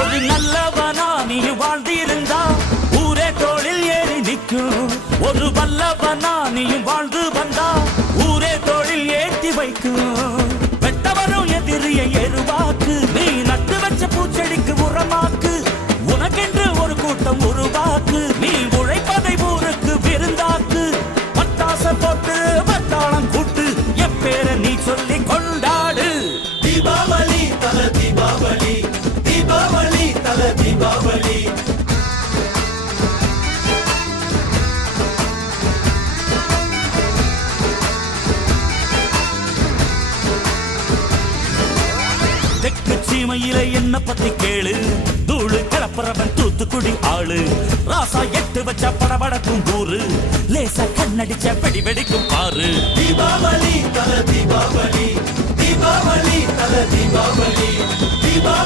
ஒரு நல்லவனா நீ வாழ்ந்திருந்தா ஊரே தோளில் ஏறி நிற்கும். ஒரு வல்லவனா நீயும் வாழ்ந்து வந்தா ஊரே தோளில் ஏற்றி வைக்கும். வெட்டவரும் எதிரியை எருவாக்கு, நீ நட்டு வச்ச பூச்செடிக்கு உரமாக்கு. உனக்கென்று ஒரு கூட்டம் உருவாக்கு, நீ உழைப்பதை ஊருக்கு விருந்தாக்கு. பட்டாச போட்டு பட்டாளம் கூட்டு, என் பேரை நீ சொல்லி கொண்டாடு. தீபாவளி தல தீபாவளி, தீபாவளி தல தீபாவளி. தெற்கு சீமையில என்ன பத்தி கேளு, தூளு கிளப்புறவன் தூத்துக்குடி ஆளு. ராசா எட்டு வச்ச படபடக்கும் ஊரு, லேசா கண்ணடிச்ச வெடி வெடிக்கும் பாரு. தீபாவளி தல தீபாவளி, தீபாவளி தல தீபாவளி, தீபாவளி.